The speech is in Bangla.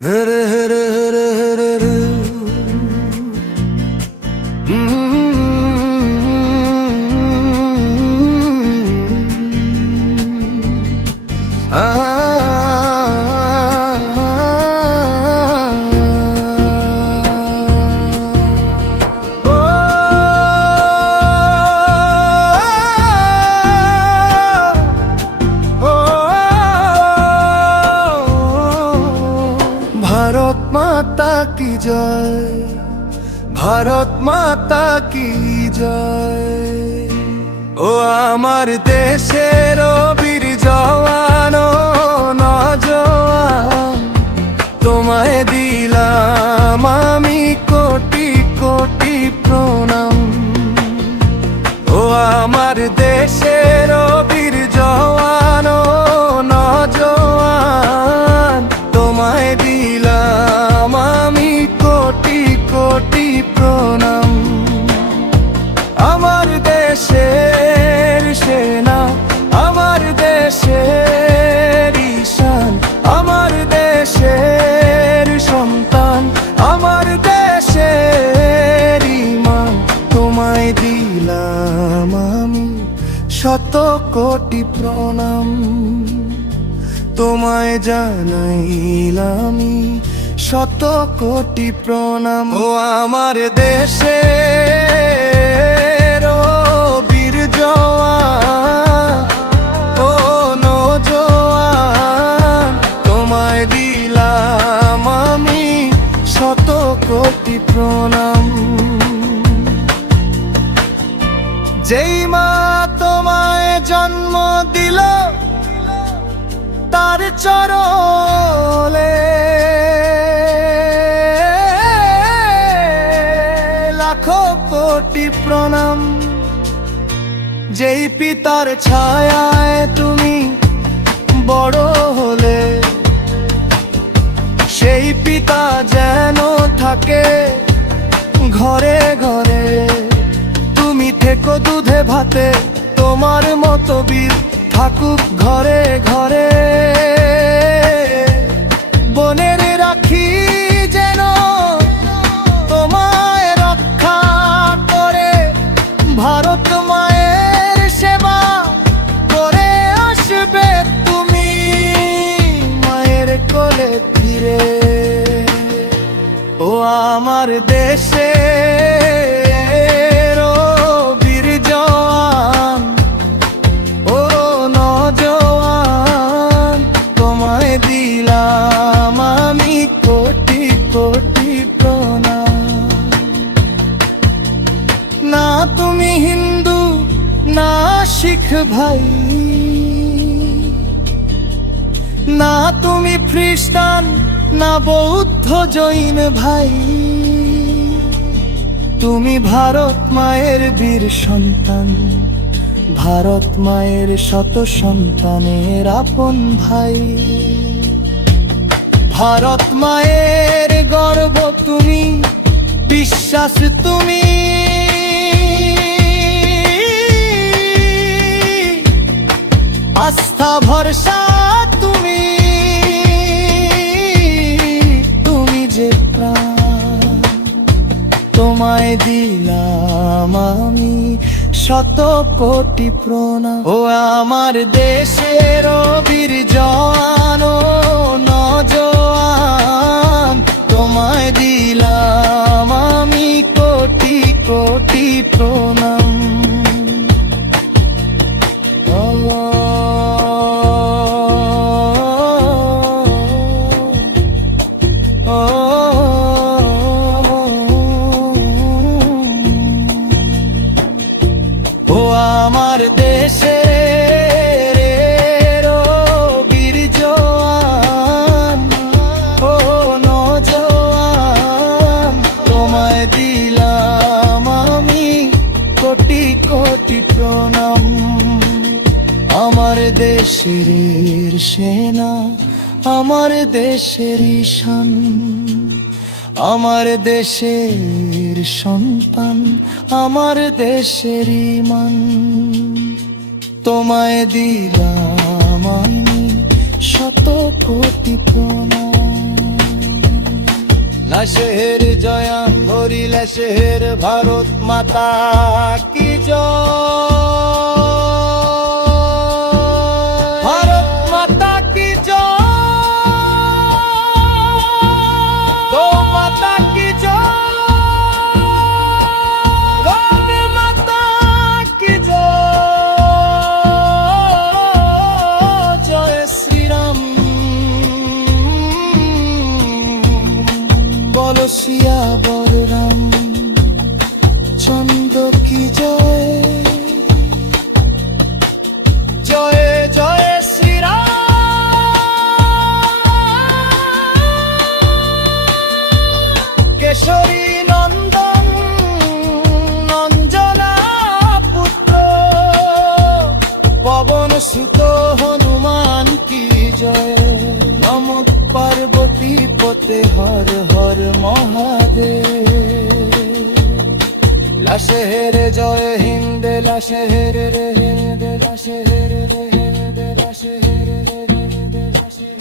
হরে হরে হরে হরে রে। ভারত মাতা কি জয়, ভারত মাতা কি জয়। ও আমার দেশের বীর জওয়ান ও নওজোয়ান, তোমায় দিলাম আমি কোটি কোটি প্রণাম। ও আমার দেশের বীর জওয়ান ও নওজোয়ান, তোমায় দিলাম আমি কোটি কোটি প্রণাম। আমার দেশের সেনা, আমার দেশের ঈশান, আমার দেশের সন্তান, আমার দেশের ঈমান, তোমায় দিলাম আমি শত কোটি প্রণাম। তোমায় জানাইলাম শত কোটি প্রণাম। ও আমার দেশের বীর জওয়ান ও নওজোয়ান, তোমায় দিলাম আমি শত কোটি প্রণাম। যেই মা তোমায় জন্ম দিল তার চরণে লাখো কোটি প্রণাম। যেই পিতার ছায়ায় তুমি বড় হলে, সেই পিতা যেন থাকে ঘরে ঘরে। তুমি থেকো দুধে ভাতে, তোমার মতো বীর থাকুক ঘরে ঘরে। বনের রাখি যেন তোমায় রক্ষা করে, ভারত মায়ের সেবা করে আসবে তুমি মায়ের কোলে ফিরে। ও আমার দেশে বীর জওয়ান ও নওজোয়ান, তোমায় দিলাম আমি কোটি কোটি প্রণাম। না তুমি হিন্দু না শিখ ভাই, না তুমি খ্রিস্টান না বৌদ্ধ জৈন ভাই, তুমি ভারত মায়ের বীর সন্তান, ভারত মায়ের শত সন্তানের আপন ভাই। ভারত মায়ের গর্ব তুমি, বিশ্বাস তুমি, আস্থা ভরসা তুমি, তুমি যে প্রাণ। তোমায় দিলাম আমি শত কোটি প্রণাম। ও আমার দেশের বীর জওয়ান ও নওজোয়ান, তোমায় দিলাম আমি কোটি কোটি প্রণাম। ও আমার দেশের বীর জওয়ান ও নওজোয়ান, তোমায় দিলাম আমি কোটি কোটি প্রণাম। আমার দেশের সেনা, আমার দেশের ঈশান, আমার দেশের সন্তান, আমার দেশের ঈমান, তোমায় দিলাম আমি শত কোটি প্রণাম। লাশের জয়ান ধরিলে শের ভারত মাতা কি জয়, ভারত মাতা কি জয়, গো মাতা কি জয়, গো মাতা কি জয়, জয় শ্রীরাম। বল সিয়া বলরাম চন্দ্র কি জয়, জয় জয় শ্রীরাম। কেশরী নন্দন নঞ্জনা পুত্র, পবন সুত হনুমান কি জয়, নম পার্বতী পতে হর হর মহাদেব। লাশের জয় হিন্দ, লাশের রে হিন্দ, লাশের রে হিন্দ, লাশের রে হিন্দ, লাশের